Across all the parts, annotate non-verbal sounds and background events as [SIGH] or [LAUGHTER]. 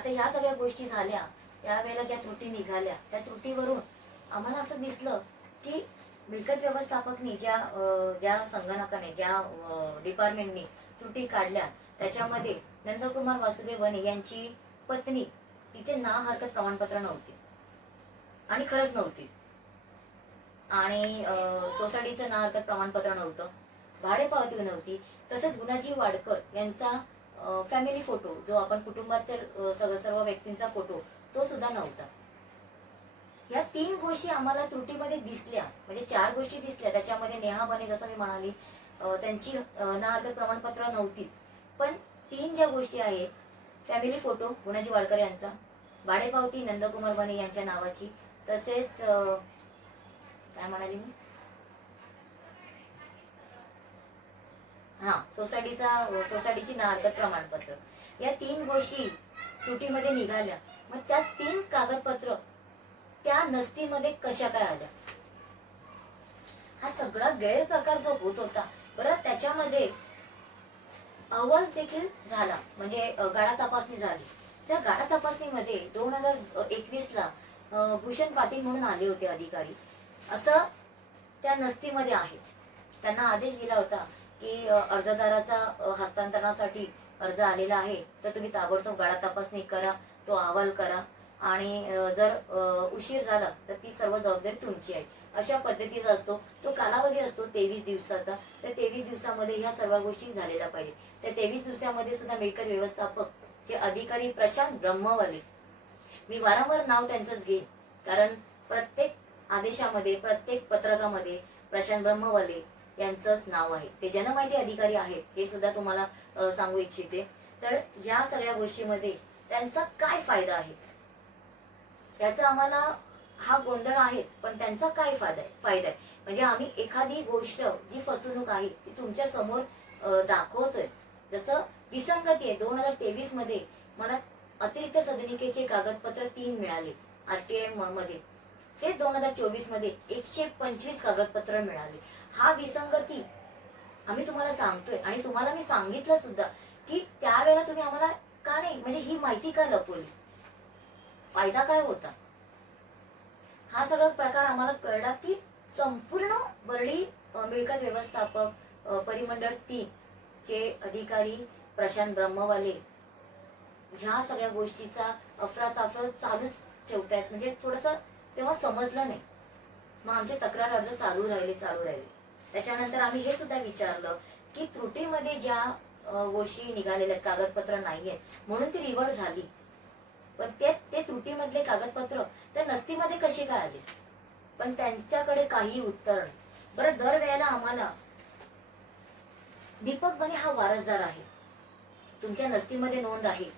आता ह्या सगळ्या गोष्टी झाल्या त्यावेळेला ज्या त्रुटी निघाल्या त्या त्रुटीवरून आम्हाला असं दिसलं की मिळकत व्यवस्थापकनी ज्या ज्या संगणकाने ज्या डिपार्टमेंटनी त्रुटी काढल्या त्याच्यामध्ये नंदकुमार वासुदेवने यांची पत्नी तिचे ना हरकत प्रमाणपत्र नव्हते. आणि खरंच नव्हती. आणि सोसायटीचं ना हरकत प्रमाणपत्र नव्हतं. भाडेपावती नव्हती. तसंच गुणाजी वाडकर यांचा फॅमिली फोटो जो आपण कुटुंबातील सगळं सर्व व्यक्तींचा फोटो तो सुद्धा नव्हता. या तीन गोष्टी आम्हाला त्रुटीमध्ये दिसल्या. म्हणजे चार गोष्टी दिसल्या. त्याच्यामध्ये नेहा बने जसं मी म्हणाली त्यांची अं, ना हरकत प्रमाणपत्र नव्हतीच. पण तीन ज्या गोष्टी आहेत फॅमिली फोटो गुणाजी वाडकर यांचा भाडेपावती नंदकुमार बने यांच्या नावाची तसेच काय म्हणाली मी? हा सोसायटीचा सोसायटीची नागत प्रमाणपत्र. या तीन गोष्टी त्रुटीमध्ये निघाल्या. मग त्या तीन कागदपत्र त्या नसतीमध्ये कशा काय आल्या? हा सगळा गैरप्रकार जो होत होता बरं त्याच्यामध्ये अहवाल देखील झाला. म्हणजे गाडा तपासणी झाली. त्या गाडा तपासणीमध्ये दोन हजार एकवीस ला भूषण पाटील म्हणून आले होते अधिकारी. असं त्या नस्तीमध्ये आहे. त्यांना आदेश दिला होता. की अर्जदाराचा हस्तांतरणासाठी अर्ज आलेला आहे तर तुम्ही ताबडतोब गाळा तपासणी करा तो अहवाल करा. आणि जर उशीर झाला तर ती सर्व जबाबदारी तुमची आहे. अशा पद्धतीचा असतो. तो कालावधी असतो तेवीस दिवसाचा. तर तेवीस दिवसामध्ये ह्या सर्व गोष्टी झालेल्या पाहिजे. त्या तेवीस दिवसामध्ये सुद्धा मेडिकल व्यवस्थापक जे अधिकारी प्रशांत ब्रह्मवाले. मी वारंवार नाव त्यांचंच घेईन. कारण प्रत्येक आदेशामध्ये प्रत्येक पत्रकामध्ये प्रशांत ब्रह्मवाले यांचंच नाव आहे. ते जनमाहिती अधिकारी आहेत हे सुद्धा तुम्हाला सांगू इच्छिते. तर ह्या सगळ्या गोष्टीमध्ये त्यांचा काय फायदा आहे? याचा आम्हाला हा गोंधळ आहेच पण त्यांचा काय फायदा आहे? फायदा आहे. म्हणजे आम्ही एखादी गोष्ट जी फसवणूक आहे ती तुमच्यासमोर दाखवतोय. जसं विसंगती आहे दोन हजार तेवीसमध्ये मला अतिरिक्त सदनिकेचे कागदपत्र तीन मिळाले आरटीआयमध्ये. ते दोन हजार चोवीसमध्ये एकशे पंचवीस कागदपत्र मिळाले. हा विसंगती आम्ही तुम्हाला सांगतोय आणि तुम्हाला मी सांगितलं सुद्धा की त्यावेळेला तुम्ही आम्हाला का नाही म्हणजे ही माहिती का लपवली? फायदा काय होता? हा सगळा प्रकार आम्हाला कळला की संपूर्ण बर्डी मिळकत व्यवस्थापक परिमंडळ तीन चे अधिकारी प्रशांत ब्रह्मवाले ह्या सगळ्या गोष्टीचा अफरातफर चालूच ठेवतायत. म्हणजे थोडस तेव्हा समजलं नाही. मग आमचे तक्रार अर्ज चालू राहिले चालू राहिले. त्याच्यानंतर आम्ही हे सुद्धा विचारलं की त्रुटीमध्ये ज्या गोष्टी निघालेल्या आहेत, कागदपत्र आहेत म्हणून ती रिव्हर झाली. पण ते ते त्रुटीमधले कागदपत्र त्या नसतीमध्ये कशी काय आले? पण त्यांच्याकडे काही उत्तर नाही. बरं दरवेळेला आम्हाला दीपक बने हा वारसदार आहे. तुमच्या नसतीमध्ये नोंद आहे.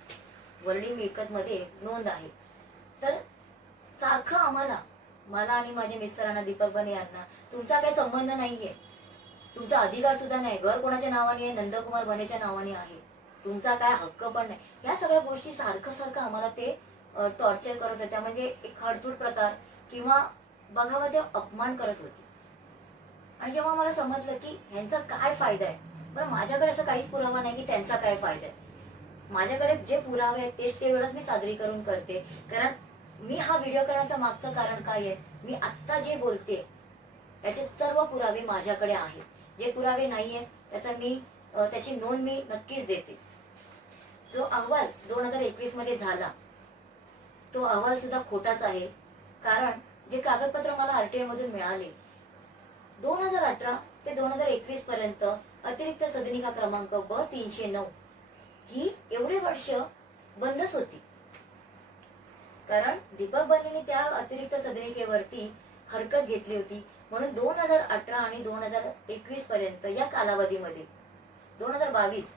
वर्णी मिळकत मध्ये नोंद आहे. तर सारखं आम्हाला. मला आणि माझ्या मिस्टरांना दीपक बने यांना तुमचा काही संबंध नाहीये. तुमचा अधिकार सुद्धा नाही. घर कोणाच्या नावाने आहे? नंदकुमार बनेच्या नावाने आहे. तुमचा काय हक्क पण नाही. या सगळ्या गोष्टी सारखं सारखं आम्हाला ते टॉर्चर करत होत्या. म्हणजे एक हडतूर प्रकार किंवा बघावा ते अपमान करत होते. आणि जेव्हा मला समजलं की ह्यांचा काय फायदा आहे? बरं माझ्याकडे असं काहीच पुरावा नाही की त्यांचा काय फायदा आहे. माझ्याकडे जे पुरावे आहेत तेच ते वेळच मी सादरीकरण करते. कारण मी हा व्हिडिओ करण्याचं मागचं कारण काय आहे? मी आत्ता जे बोलते त्याचे सर्व पुरावे माझ्याकडे आहेत. जे पुरावे नाही आहेत त्याचा मी त्याची नोंद मी नक्कीच देते. जो अहवाल दोन हजार एकवीसमध्ये झाला तो अहवाल सुद्धा खोटाच आहे. कारण जे कागदपत्र मला आरटीआय मधून मिळाले दोन हजार अठरा ते दोन हजार एकवीस पर्यंत अतिरिक्त सदनिका क्रमांक ब तीनशे नऊ ही एवढे वर्ष बंदच होती. कारण दीपक बनेने त्या अतिरिक्त सदनिकेवरती हरकत घेतली होती. म्हणून दोन हजार अठरा आणि दोन हजार एकवीस पर्यंत या कालावधीमध्ये दोन हजार बावीस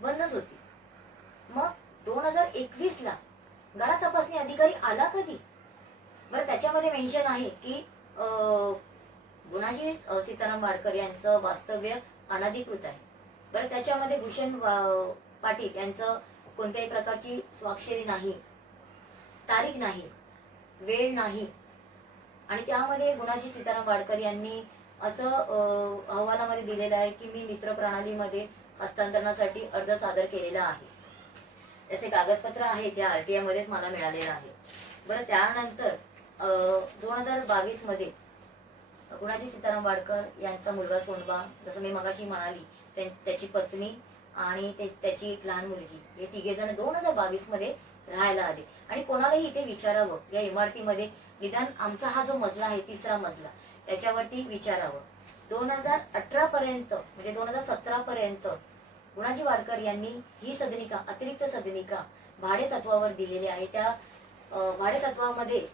बंदच होती. मग दोन हजार एकवीस ला गाडा तपासणी अधिकारी आला कधी? बरं त्याच्यामध्ये मेन्शन आहे की गुणाजी सीताराम वाडकर यांचं वास्तव्य अनधिकृत आहे. बरं त्याच्यामध्ये भूषण वा- पाटील यांचं कोणत्याही प्रकारची स्वाक्षरी नाही. तारीख नाही वेळ नाही. आणि त्यामध्ये गुणाजी सीताराम वाडकर यांनी असं अहवालामध्ये दिलेलं आहे की मी मित्र प्रणालीमध्ये हस्तांतरणासाठी अर्ज सादर केलेला आहे. त्याचे कागदपत्र आहे त्या टी आयमध्येच मला मिळालेलं आहे. बरं त्यानंतर दोन हजार बावीसमध्ये गुणाजी सीताराम वाडकर यांचा मुलगा सोनबा जसं मी मगाशी म्हणाली त्याची पत्नी आणि ते- त्याची एक लहान मुलगी हे तिघे जण दोन हजार बावीसमध्ये राहायला आले. आणि कोणालाही इथे विचारावं. या इमारतीमध्ये निदान आमचा हा जो मजला आहे तिसरा मजला त्याच्यावरती विचारावं. दोन हजार अठरा पर्यंत म्हणजे दोन हजार सतरा पर्यंत गुणाजी वाडकर यांनी ही सदनिका अतिरिक्त सदनिका भाडे तत्वावर दिलेली आहे. त्या भाडे तत्वामध्ये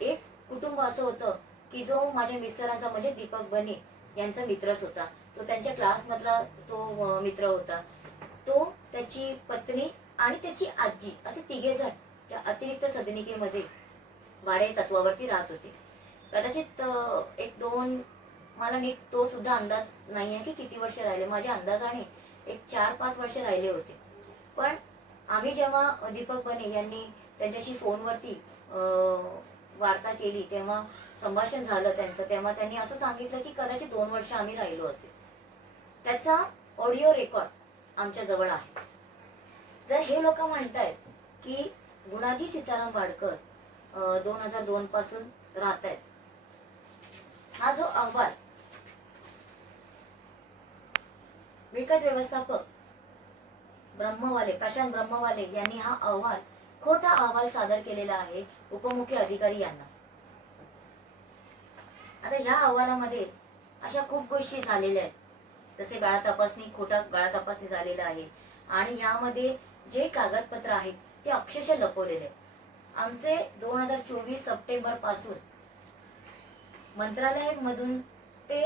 एक कुटुंब असं होतं की जो माझ्या मिस्टरांचा म्हणजे दीपक बने यांचा मित्रच होता. तो त्यांच्या क्लासमधला तो मित्र होता. तो त्याची पत्नी आणि त्याची आजी असे तिघे जण त्या अतिरिक्त सदनिकेमध्ये वाडे तत्वावरती राहत होते. कदाचित एक दोन मला नीट तो सुद्धा अंदाज नाही आहे की किती वर्ष राहिले. माझ्या अंदाजाने एक चार पाच वर्ष राहिले होते. पण आम्ही जेव्हा दीपक बने यांनी त्यांच्याशी फोनवरती वार्ता केली तेव्हा संभाषण झालं त्यांचं तेव्हा त्यांनी असं सांगितलं की कदाचित दोन वर्ष आम्ही राहिलो असेल. त्याचा ऑडिओ रेकॉर्ड आमच्याजवळ आहे. जर हे लोक म्हणतायत की गुणाजी सीताराम वाडकर दोन हजार दोन पासून राहत आहेत हा जो अहवाल विकत व्यवस्थापक ब्रह्मवाले प्रशांत ब्रह्मवाले यांनी हा अहवाल खोटा अहवाल सादर केलेला आहे उपमुख्य अधिकारी यांना. आता ह्या अहवालामध्ये अशा खूप गोष्टी झालेल्या आहेत. जसे गाळा तपासणी खोटा गाळा तपासणी झालेला आहे. आणि यामध्ये जे कागदपत्र आहेत ते अक्षरशः लपवलेले आमचे दोन हजार चोवीस सप्टेंबरपासून मंत्रालयामधून ते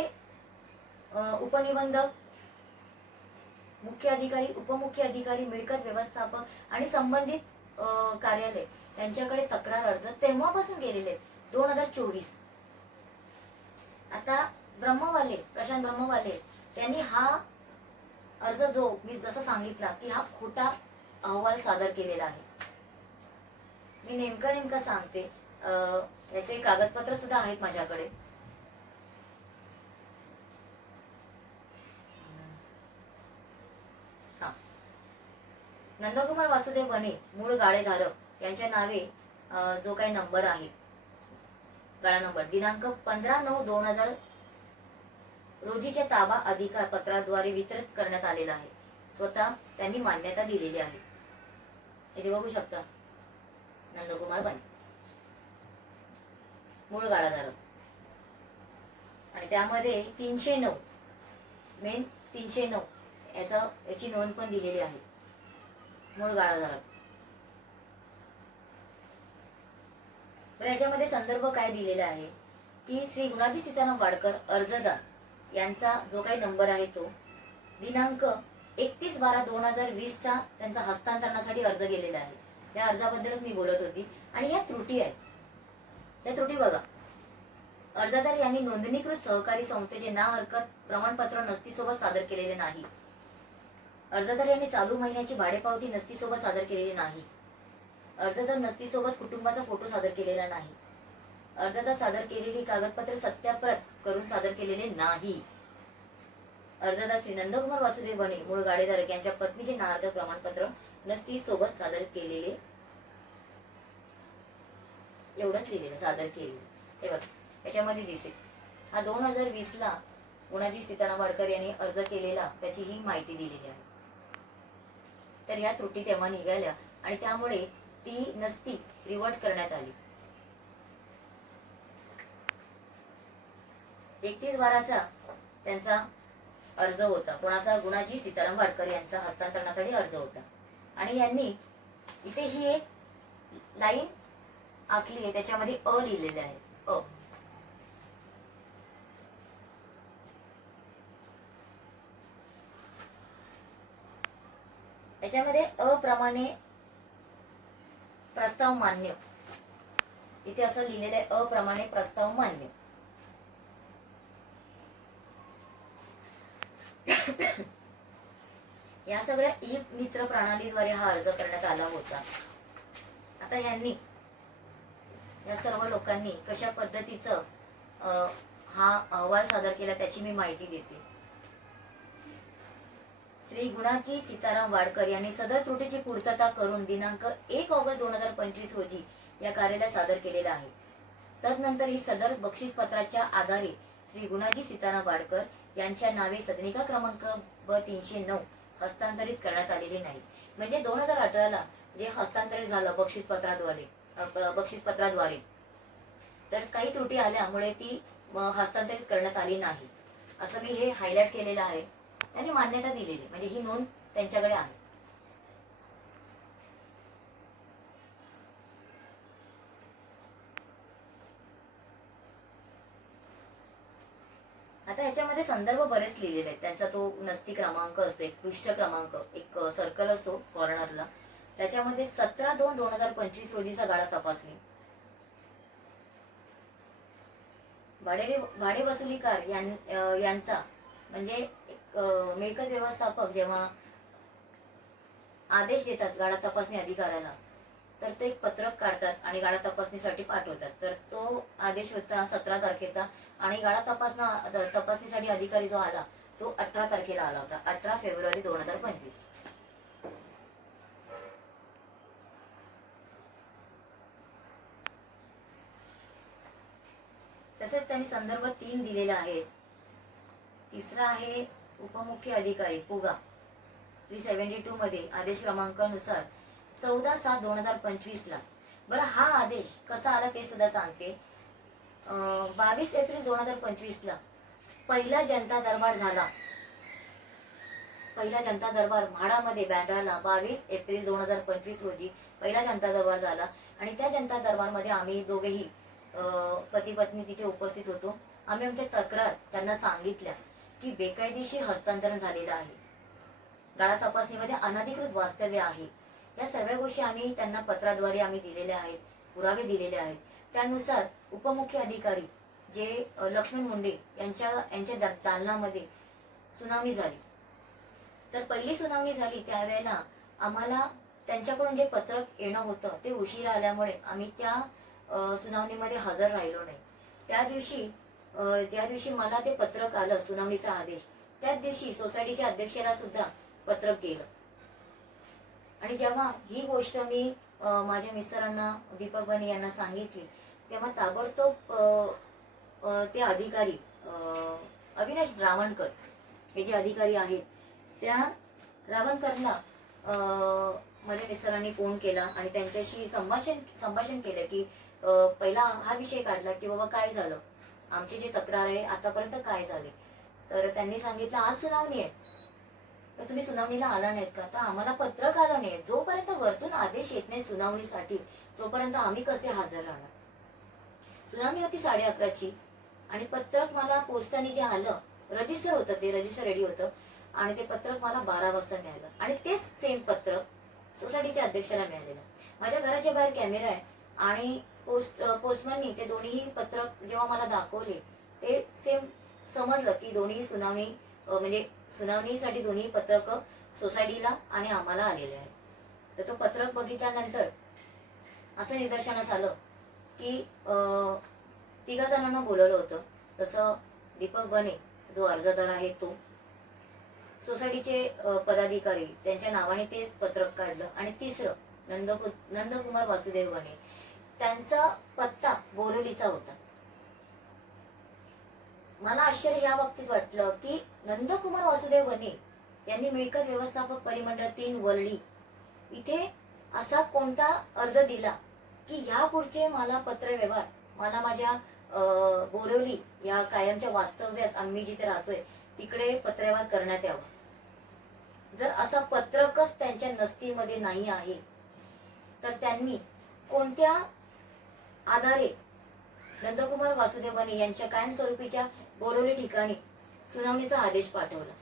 उपनिबंधक मुख्य अधिकारी उपमुख्य अधिकारी मिळकत व्यवस्थापक आणि संबंधित कार्यालय यांच्याकडे तक्रार अर्ज तेव्हापासून गेलेले दोन हजार चोवीस. आता ब्रह्मवाले प्रशांत ब्रह्मवाले त्यांनी हा अर्ज जो मी जसं सांगितला की हा खोटा अहवाल सादर केलेला आहे. मी नेमकं नेमकं सांगते. याचे कागदपत्र सुद्धा आहेत माझ्याकडे. नंदकुमार वासुदेव बने मूळ गाळेधारक यांच्या नावे जो काही नंबर आहे. गाळा नंबर दिनांक पंधरा नऊ दोन हजार रोजीच्या ताबा अधिकार पत्राद्वारे वितरित करण्यात आलेला आहे. स्वतः त्यांनी मान्यता दिलेली आहे. इथे बघू शकता. नंदकुमार बने मूळ गाळाधारक आणि त्यामध्ये तीनशे नऊ. मेन तीनशे नऊ. याचा याची नोंद पण दिलेली आहे. मूळ गाळाधारक तर याच्यामध्ये संदर्भ काय दिलेला आहे? की श्री गुणाजी सीताराम वाडकर अर्जदार यांचा जो काही नंबर आहे तो दिनांक एकतीस बारा दोन हजार वीसचा त्यांचा हस्तांतरणासाठी अर्ज गेलेला आहे. त्या अर्जाबद्दलच मी बोलत होती. आणि या त्रुटी आहेत. त्या त्रुटी बघा. अर्जदार यांनी नोंदणीकृत सहकारी संस्थेचे ना हरकत प्रमाणपत्र नसतीसोबत सादर केलेले नाही. अर्जदार यांनी चालू महिन्याची भाडेपावती नसतीसोबत सादर केलेली नाही. अर्जदार नसतीसोबत कुटुंबाचा फोटो सादर केलेला नाही. अर्जदार सादर केलेली कागदपत्रे सत्याप्रत करून सादर केलेले नाही. अर्जदार श्री नंदकुमार वासुदेव बने मूळ गाडेधारक यांच्या पत्नीचे नार्द प्रमाणपत्र नसती सोबत सादर केलेले. एवढंच लिहिलेलं सादर केलेलं. हे बघ याच्यामध्ये दिसेल हा दोन हजार वीस ला गुणाजी सीताराम वाडकर यांनी अर्ज केलेला त्याची ही माहिती दिलेली आहे. तर या त्रुटी तेव्हा निघाल्या आणि त्यामुळे ती नसती रिवर्ट करण्यात आली. एकतीस बाराचा त्यांचा अर्ज होता. कोणाचा? गुणाजी सीताराम वाडकर यांचा हस्तांतरणासाठी अर्ज होता. आणि यांनी इथे ही एक लाईन आखली आहे. त्याच्यामध्ये अ लिहिलेले आहे. अ. याच्यामध्ये अप्रमाणे प्रस्ताव मान्य. इथे असं लिहिलेलं आहे अप्रमाणे प्रस्ताव मान्य. [COUGHS] या सगळ्या ई मित्र प्रणालीद्वारे हा अर्ज करण्यात आला होता. आता यांनी या सर्व लोकांनी कशा पद्धतीचं हा अहवाल सादर केला त्याची मी माहिती देते. श्री गुणाजी सीताराम वाडकर यांनी सदर त्रुटीची पूर्तता करून दिनांक एक ऑगस्ट दोन हजार पंचवीस रोजी या कार्यालयात सादर केलेला आहे. तदनंतर ही सदर बक्षीस पत्राच्या आधारे श्री गुणाजी सीताराम वाडकर यांच्या नावे सदनिका क्रमांक ब तीनशे नऊ हस्तांतरित करण्यात आलेले नाही. म्हणजे दोन हजार अठराला जे हस्तांतरित झालं बक्षीसपत्राद्वारे बक्षीसपत्राद्वारे. तर काही त्रुटी आल्यामुळे ती हस्तांतरित करण्यात आली नाही. असं मी हे हायलाइट केलेलं आहे. त्यांनी मान्यता दिलेली म्हणजे ही नोंद त्यांच्याकडे आहे. आता याच्यामध्ये संदर्भ बरेच लिहिलेले आहेत. त्यांचा तो नस्ती क्रमांक असतो एक पृष्ठ क्रमांक एक सर्कल असतो कॉर्नरला त्याच्यामध्ये सतरा दोन दोन हजार पंचवीस रोजीचा गाळा तपासणी. भाडे भाडे वसुलीकार यां- यांचा म्हणजे एक, मिळकत व्यवस्थापक जेव्हा आदेश देतात गाळा तपासणी अधिकाऱ्याला तर ते एक पत्रक काढतात आणि गाळा तपासणीसाठी पाठवतात. तर तो आदेश होता सतरा तारखेचा आणि गाळा तपासना तपासणीसाठी अधिकारी जो आला तो अठरा तारखेला आला होता अठरा फेब्रुवारी दोन हजार पंचवीस. तसेच त्यांनी संदर्भ तीन दिलेला आहे तिसरा आहे उपमुख्य अधिकारी पुगा. थ्री सेव्हन्टी टू मध्ये आदेश क्रमांकानुसार चौदा सात दोन हजार पंचवीस ला बरं हा आदेश कसा आला ते सुद्धा सांगते. बावीस एप्रिल दोन हजार पंचवीस ला पहिला जनता दरबार झाला. पहिला जनता दरबार म्हाडामध्ये बँड्राला बावीस एप्रिल दोन हजार पंचवीस रोजी पहिला जनता दरबार झाला. आणि त्या जनता दरबारमध्ये आम्ही दोघेही पती पत्नी तिथे उपस्थित होतो. आम्ही आमच्या तक्रार त्यांना सांगितल्या की बेकायदेशीर हस्तांतरण झालेलं आहे. गाळा तपासणीमध्ये अनधिकृत वास्तव्य आहे. या सर्व गोष्टी आम्ही त्यांना पत्राद्वारे आम्ही दिलेल्या आहेत पुरावे दिलेले आहेत. त्यानुसार उपमुख्य अधिकारी जे लक्ष्मण मुंडे यांच्या यांच्या दालनामध्ये सुनावणी झाली. तर पहिली सुनावणी झाली त्यावेळेला आम्हाला त्यांच्याकडून जे पत्रक येणं होतं ते उशिरा आल्यामुळे आम्ही त्या सुनावणीमध्ये हजर राहिलो नाही. त्या दिवशी ज्या दिवशी मला ते पत्रक आलं सुनावणीचा आदेश त्याच दिवशी सोसायटीच्या अध्यक्षाला सुद्धा पत्रक गेलं. आणि जेव्हा ही गोष्ट मी माझ्या मिस्टरांना दीपक बने यांना सांगितली तेव्हा ताबडतोब ते अधिकारी अविनाश रावणकर हे जे अधिकारी आहेत त्या रावणकरला माझ्या मिस्टरांनी फोन केला आणि त्यांच्याशी संभाषण संभाषण केलं की पहिला हा विषय काढला की बाबा काय झालं? आमची जी तक्रार आहे आतापर्यंत काय झाले? तर त्यांनी सांगितलं आज सुनावणी आहे. तर तुम्ही सुनावणीला आला नाहीत का? तर आम्हाला पत्रक आलं नाही. जोपर्यंत वरतून आदेश येत नाही सुनावणीसाठी तोपर्यंत आम्ही कसे हजर राहणार? सुनावणी होती साडे अकराची. आणि पत्रक मला पोस्टाने जे आलं रजिस्टर होतं ते रजिस्टर रेडी होतं. आणि ते पत्रक मला बारा वाजता मिळालं. आणि तेच सेम पत्रक सोसायटीच्या अध्यक्षाला मिळालेलं. माझ्या घराच्या बाहेर कॅमेरा आहे. आणि पोस्ट पोस्टमॅननी ते दोन्ही पत्रक जेव्हा मला दाखवले ते सेम समजलं की दोन्ही सुनावणी म्हणजे सुनावणीसाठी दोन्ही पत्रक सोसायटीला आणि आम्हाला आलेले आहेत. तर तो पत्रक बघितल्यानंतर असं निदर्शनास आलं की तिघा जणांना बोलवलं होतं. तसं दीपक बने जो अर्जदार आहे तो सोसायटीचे पदाधिकारी त्यांच्या नावाने तेच पत्रक काढलं. आणि तिसरं नंदकु नंदकुमार वासुदेव बने त्यांचा पत्ता बोरवलीचा होता. मला आश्चर्य या बाबतीत वाटलं की नंदकुमार वासुदेव वने यांनी मिळकत व्यवस्थापक परिमंडळ तीन वरळी इथे असा कोणता अर्ज दिला की यापुढचे मला पत्र व्यवहार मला माझ्या बोरवली या कायमच्या वास्तव्यास आम्ही जिथे राहतोय तिकडे पत्रव्यवहार करण्यात यावा. जर असा पत्रकच त्यांच्या नस्तीमध्ये नाही आहे तर त्यांनी कोणत्या आधारे नंदकुमार वासुदेवने यांच्या कायमस्वरूपीच्या बोरवली ठिकाणी सुनावणीचा आदेश पाठवला.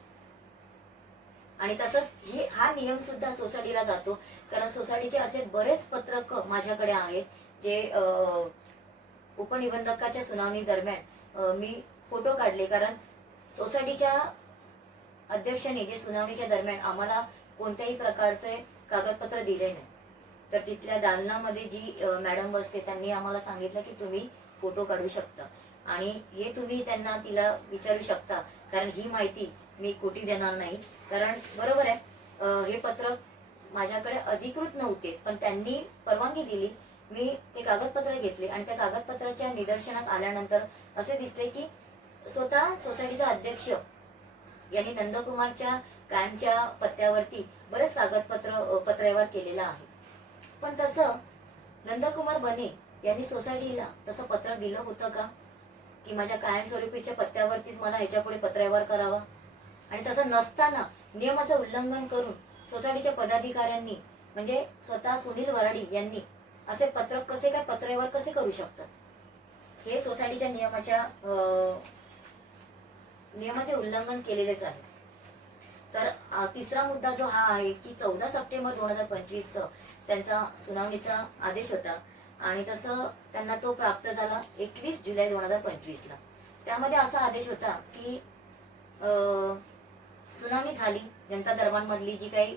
आणि तसंच ही हा नियम सुद्धा सोसायटीला जातो. कारण सोसायटीचे असे बरेच पत्रक माझ्याकडे आहेत जे उपनिबंधकाच्या सुनावणी दरम्यान मी फोटो काढले. कारण सोसायटीच्या अध्यक्षाने जे सुनावणीच्या दरम्यान आम्हाला कोणत्याही प्रकारचे कागदपत्र दिले नाही. तर तिथल्या दालनामध्ये जी मॅडम बसते त्यांनी आम्हाला सांगितलं की तुम्ही फोटो काढू शकता. आणि हे तुम्ही त्यांना तिला विचारू शकता. कारण ही माहिती मी कोटी देणार नाही. कारण बरोबर आहे हे पत्रक माझ्याकडे अधिकृत नव्हते पण त्यांनी परवानगी दिली. मी ते कागदपत्र घेतले आणि त्या कागदपत्राच्या निदर्शनात आल्यानंतर असे दिसले की स्वतः सोसायटीचा अध्यक्ष यांनी नंदकुमारच्या कायमच्या पत्त्यावरती बरेच कागदपत्र अ, केलेलं आहे. पण तसं नंदकुमार बने यांनी सोसायटीला तसं पत्र दिलं होतं का? की माझ्या कायमस्वरूपीच्या पत्त्यावरतीच मला ह्याच्यापुढे पत्रव्यवहार करावा. आणि तसं नसताना नियमाचं उल्लंघन करून सोसायटीच्या पदाधिकाऱ्यांनी म्हणजे स्वतः सुनील वराडी यांनी असे पत्रक कसे काय पत्रव्यवहार कसे करू शकतात? हे सोसायटीच्या नियमाच्या नियमाचे उल्लंघन केलेलेच आहे. तर तिसरा मुद्दा जो हा आहे की चौदा सप्टेंबर दोन हजार पंचवीस त्यांचा सुनावणीचा आदेश होता. आणि तसं त्यांना तो प्राप्त झाला एकवीस जुलै दोन हजार पंचवीसला. त्यामध्ये असा आदेश होता की सुनामी सुनावणी झाली. जनता दरबारमधली जी काही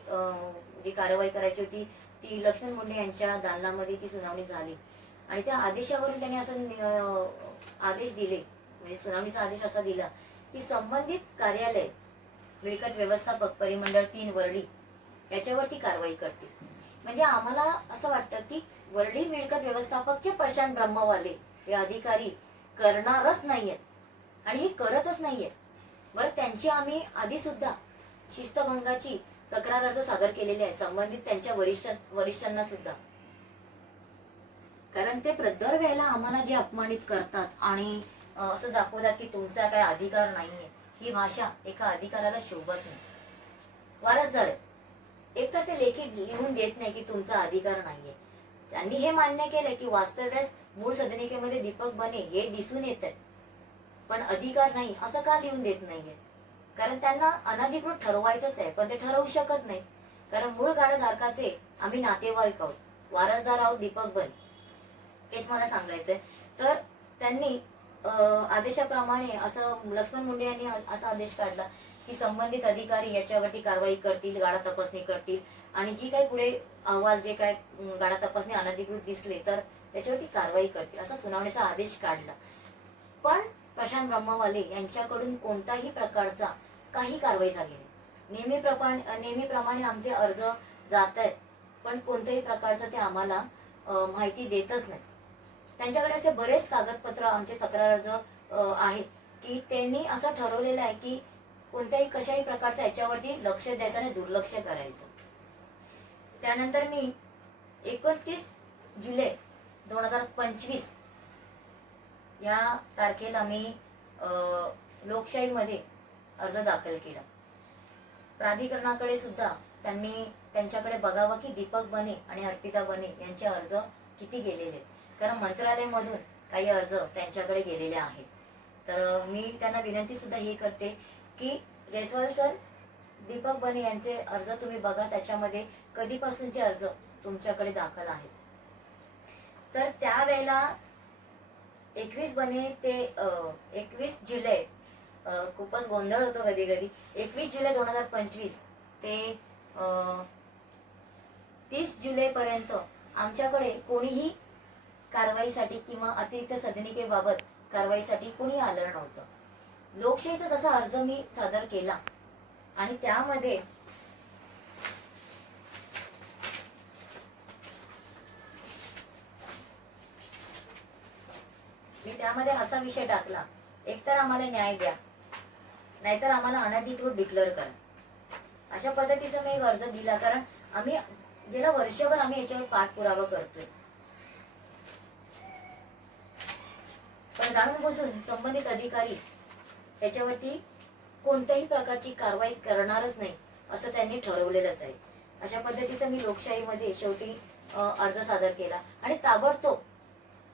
जी कारवाई करायची होती ती लक्ष्मण मुंडे यांच्या दालनामध्ये ती सुनावणी झाली. आणि त्या आदेशावरून त्यांनी असं आदेश दिले. म्हणजे सुनावणीचा आदेश असा दिला की संबंधित कार्यालय मिळकत व्यवस्थापक परिमंडळ तीन वरळी याच्यावरती कारवाई करतील. म्हणजे आम्हाला असं वाटतं की वरळी मिळकत व्यवस्थापकचे प्रशांत ब्रह्मवाले हे अधिकारी करणारच नाहीयेत आणि हे करतच नाहीयेत बरं त्यांची आम्ही आधी सुद्धा शिस्तभंगाची तक्रार अर्ज सादर केलेले आहे संबंधित त्यांच्या वरिष्ठ वरिष्ठांना सुद्धा कारण ते प्र- दर वेळेला आम्हाला जे अपमानित करतात आणि असं दाखवतात की तुमचा काय अधिकार नाहीये ही भाषा एका अधिकाराला शोभत नाही वारसदार आहे. एक तर ते लेखी लिहून देत नाही की तुमचा अधिकार नाहीये. त्यांनी हे मान्य केलंय की वास्तव्यास मूळ सदनिकेमध्ये दीपक बने हे दिसून येत आहेत पण अधिकार नाही असं का लिहून देत नाहीये? कारण त्यांना अनधिकृत ठरवायचंच आहे पण ते ठरवू शकत नाही. कारण मूळ गाडधारकाचे आम्ही नातेवाईक आहोत वारसदार आहोत दीपक बन. हेच मला सांगायचंय. तर त्यांनी अं, आदेशाप्रमाणे असं लक्ष्मण मुंडे यांनी असा आदेश काढला की संबंधित अधिकारी याच्यावरती कारवाई करतील गाडा तपासणी करतील. आणि जी काही पुढे अहवाल जे काय गाडा तपासणी अनधिकृत दिसले तर त्याच्यावरती कारवाई करतील असा सुनावणीचा आदेश काढला. पण प्रशांत ब्रह्मवाले यांच्याकडून कोणताही प्रकारचा काही कारवाई झाली नाही. नेहमीप्रमाणे नेहमीप्रमाणे आमचे अर्ज जात आहेत पण कोणत्याही प्रकारचं ते आम्हाला माहिती देतच नाही. त्यांच्याकडे असे बरेच कागदपत्र आमचे तक्रार अर्ज आहेत की त्यांनी असं ठरवलेलं आहे की कोणत्याही कशाही प्रकारचं याच्यावरती लक्ष द्यायचं आणि दुर्लक्ष करायचं. त्यानंतर मी एकोणतीस जुलै दोन हजार पंचवीस या तारखेला मी लोकशाहीमध्ये अर्ज दाखल केला. प्राधिकरणाकडे सुद्धा त्यांनी त्यांच्याकडे बघावं की दीपक बने आणि अर्पिता बने यांचे अर्ज किती गेलेले कारण कारण मंत्रालयामधून काही अर्ज त्यांच्याकडे गेलेले आहेत. तर मी त्यांना विनंती सुद्धा ही करते की जयस्वाल सर दीपक बने यांचे अर्ज तुम्ही बघा त्याच्यामध्ये कधीपासूनचे अर्ज तुमच्याकडे दाखल आहेत. तर त्यावेळेला एकवीस बने ते एकवीस जुलै खूपच गोंधळ होतो कधी कधी एकवीस जुलै दोन हजार पंचवीस ते तीस जुलैपर्यंत आमच्याकडे कोणीही कारवाईसाठी किंवा अतिरिक्त सदनिकेबाबत कारवाईसाठी कोणी आलं नव्हतं. लोकशाहीचा जसा अर्ज मी सादर केला आणि त्यामध्ये मी त्यामध्ये असा विषय टाकला एकतर आम्हाला न्याय द्या नाहीतर आम्हाला अनधिकृत डिक्लेअर करा. अशा पद्धतीचा मी एक अर्ज दिला कारण आम्ही गेल्या वर्षभर आम्ही याच्यावर पाठपुरावा करतोय. पण जाणून बुजून संबंधित अधिकारी याच्यावरती कोणत्याही प्रकारची कारवाई करणारच नाही असं त्यांनी ठरवलेलंच आहे. अशा पद्धतीचा मी लोकशाहीमध्ये शेवटी अर्ज सादर केला. आणि ताबडतोब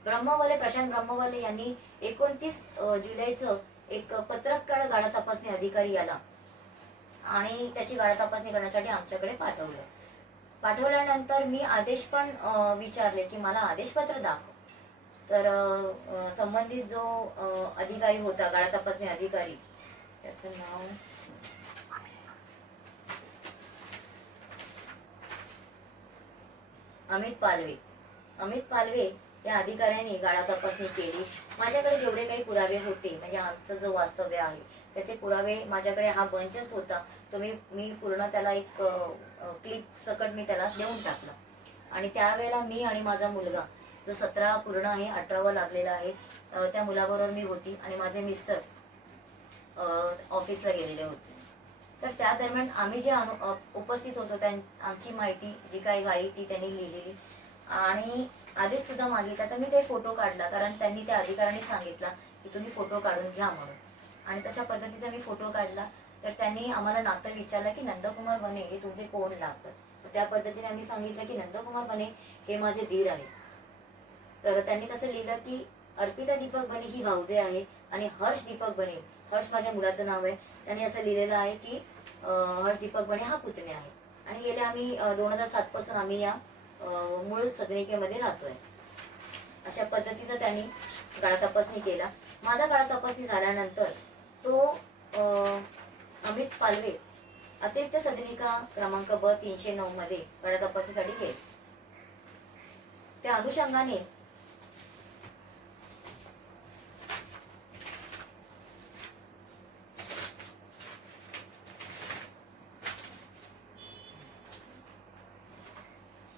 ब्रह्मवाले प्रशांत ब्रह्मवाले यांनी एकोणतीस जुलैचं एक पत्रक काळ तपासणी अधिकारी आला. आणि त्याची गाळा तपासणी करण्यासाठी आमच्याकडे पाठवलं. पाठवल्यानंतर मी आदेश पण विचारले की मला आदेशपत्र दाखव. तर संबंधित जो अधिकारी होता गाळा तपासणी अधिकारी त्याचं नाव? अमित पालवे. अमित पालवे या अधिकाऱ्यांनी गाळा तपासणी केली. माझ्याकडे जेवढे काही पुरावे होते म्हणजे आमचं जो वास्तव्य आहे त्याचे पुरावे माझ्याकडे हा बंचच होता. तो मी मी पूर्ण त्याला एक क्लिप सकट मी त्याला देऊन टाकलं. आणि त्यावेळेला मी आणि माझा मुलगा जो सतरा पूर्ण आहे अठरावा लागलेला आहे. त्या मुलाबरोबर मी होती आणि माझे मिस्टर ऑफिसला गेलेले होते. तर त्या दरम्यान आम्ही जे अनु उपस्थित होतो त्यां आमची माहिती जी काही आहे ती त्यांनी लिहिलेली. आणि आधीच सुद्धा मागितला तर मी ते फोटो काढला कारण त्यांनी त्या अधिकाऱ्यांनी सांगितला की तुम्ही फोटो काढून घ्या म्हणून. आणि तशा पद्धतीचा मी फोटो काढला. तर त्यांनी आम्हाला नातं विचारलं की नंदकुमार बने हे तुमचे कोण लागतात? तर त्या पद्धतीने आम्ही सांगितलं की नंदकुमार बने हे माझे धीर आहे तर त्यांनी तसं लिहिलं की अर्पिता दीपक बने ही भाऊजे आहे आणि हर्ष दीपक बने. हर्ष माझ्या मुलाचं नाव आहे. त्यांनी असं लिहिलेलं आहे की हर्ष दीपक बने हा पुतणे आहे. आणि गेले आम्ही दोन हजार सात पासून आम्ही या मूळ सदनिकेमध्ये राहतोय. अशा पद्धतीचा त्यांनी गाळा तपासणी केला. माझा गाळा तपासणी झाल्यानंतर तो अमित पालवे अतिरिक्त सदनिका क्रमांक ब तीनशे नऊ मध्ये गाळा तपासणीसाठी गेले. त्या अनुषंगाने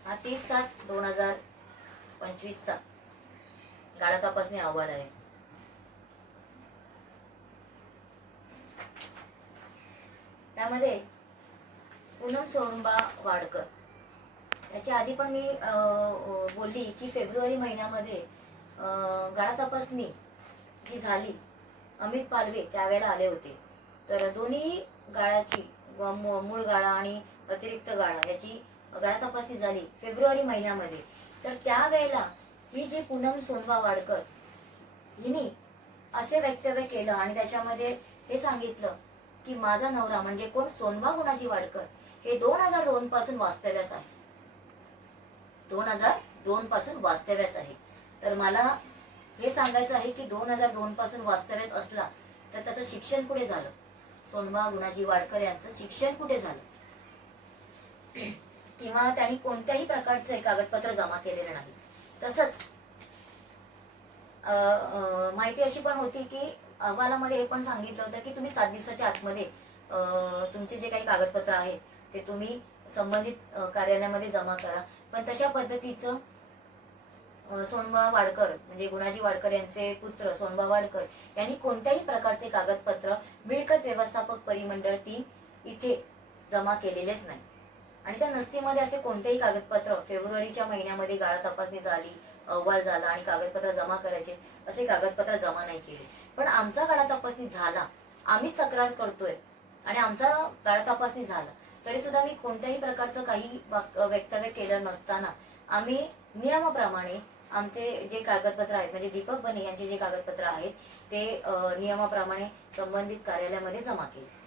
हा तीस सात दोन हजार पंचवीसचा. गाळा तपासणी अहवाल आहे. त्यामध्ये पूनम सोनबा वाडकर. याच्या आधी पण मी बोलली की फेब्रुवारी महिन्यामध्ये गाडा गाळा तपासणी जी झाली अमित पालवे त्यावेळेला आले होते. तर दोन्ही गाळाची मूळ गाळा आणि अतिरिक्त गाळा याची गाळा तपासणी झाली फेब्रुवारी महिन्यामध्ये. तर त्यावेळेला ही जी पूनम सोनवा वाडकर हिने असे वक्तव्य केलं आणि त्याच्यामध्ये हे सांगितलं की माझा नवरा म्हणजे कोण? सोनवा गुणाजी वाडकर. हे दोन हजार दोन पासून वास्तव्यास आहे. दोन हजार दोन पासून वास्तव्यास आहे. तर मला हे सांगायचं आहे की दोन हजार दोन पासून वास्तव्यात असला तर त्याचं शिक्षण कुठे झालं? सोनबा गुणाजी वाडकर यांचं शिक्षण कुठे झालं? किंवा त्यांनी कोणत्याही प्रकारचे कागदपत्र जमा केलेले नाही. तसंच माहिती अशी पण होती की अहवालामध्ये हे पण सांगितलं होतं की तुम्ही सात दिवसाच्या आतमध्ये तुमचे जे काही कागदपत्र आहेत ते तुम्ही संबंधित कार्यालयामध्ये जमा करा. पण तशा पद्धतीचं सोनबा वाडकर म्हणजे गुणाजी वाडकर यांचे पुत्र सोनबा वाडकर यांनी कोणत्याही प्रकारचे कागदपत्र मिळकत व्यवस्थापक परिमंडळ तीन इथे जमा केलेलेच नाही. आणि त्या नस्तीमध्ये असे कोणतेही कागदपत्र फेब्रुवारीच्या महिन्यामध्ये गाळा तपासणी झाली अहवाल झाला आणि कागदपत्र जमा करायचे असे कागदपत्र जमा नाही केले. पण आमचा गाळा तपासणी झाला. आम्हीच तक्रार करतोय आणि आमचा गाळा तपासणी झाला. तरी सुद्धा मी कोणत्याही प्रकारचं काही वाक- वक्तव्य केलं नसताना आम्ही नियमाप्रमाणे आमचे जे कागदपत्र आहेत म्हणजे दीपक बने यांचे जे कागदपत्र आहेत ते नियमाप्रमाणे संबंधित कार्यालयामध्ये जमा केले.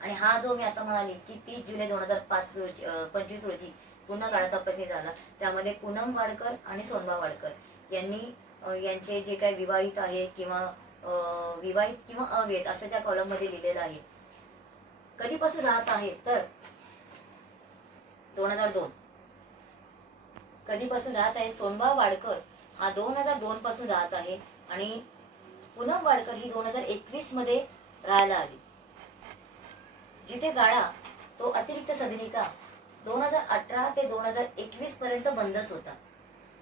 आणि हा जो मी आता म्हणाली की तीस जुलै दोन हजार पाच रोजी पंचवीस रोजी पुन्हा गाळा तपासणी झाला त्यामध्ये पूनम वाडकर आणि सोनबा वाडकर यांनी यांचे जे काही विवाहित आहे किंवा विवाहित किंवा अविवाहित असं त्या कॉलममध्ये लिहिलेलं आहे. कधीपासून राहत आहे? तर दोन हजार दोन. कधीपासून राहत आहे? सोनबा वाडकर हा दोन हजार दोन पासून राहत आहे आणि पूनम वाडकर ही दोन हजार एकवीसमध्ये राहायला आली. जिथे गाळा तो अतिरिक्त सदनिका दोन हजार अठरा ते दोन हजार एकवीस पर्यंत बंदच होता.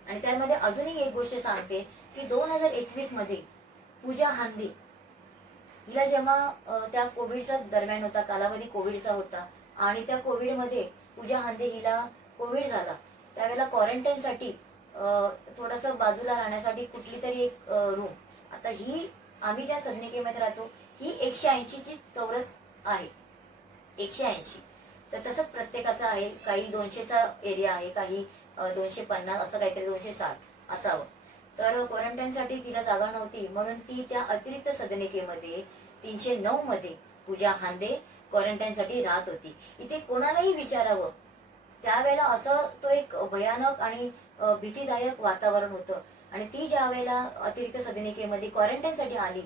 आणि त्यामध्ये अजूनही एक गोष्ट सांगते की दोन हजार एकवीसमध्ये पूजा हांदी हिला जेव्हा त्या कोविडचा दरम्यान होता कालावधी कोविडचा होता आणि त्या कोविडमध्ये पूजा हांदे हिला कोविड झाला त्यावेळेला क्वारंटाईनसाठी थोडंसं बाजूला राहण्यासाठी कुठली तरी एक रूम आता ही आम्ही ज्या सदनिकेमध्ये राहतो ही एकशे ऐंशीची चौरस आहे. एकशे ऐंशी. तर तसंच प्रत्येकाचं आहे काही दोनशेचा एरिया आहे काही दोनशे पन्नास असं काहीतरी दोनशे साठ असावं. तर क्वारंटाईनसाठी तिला जागा नव्हती म्हणून ती त्या अतिरिक्त सदनिकेमध्ये तीनशे नऊ मध्ये पूजा हांदे क्वारंटाईनसाठी राहत होती. इथे कोणालाही विचारावं. त्यावेळेला असं तो एक भयानक आणि भीतीदायक वातावरण होतं. आणि ती ज्या वेळेला अतिरिक्त सदनिकेमध्ये क्वारंटाईनसाठी आली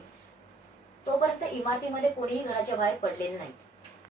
तोपर्यंत इमारतीमध्ये कोणीही घराच्या बाहेर पडलेले नाहीत.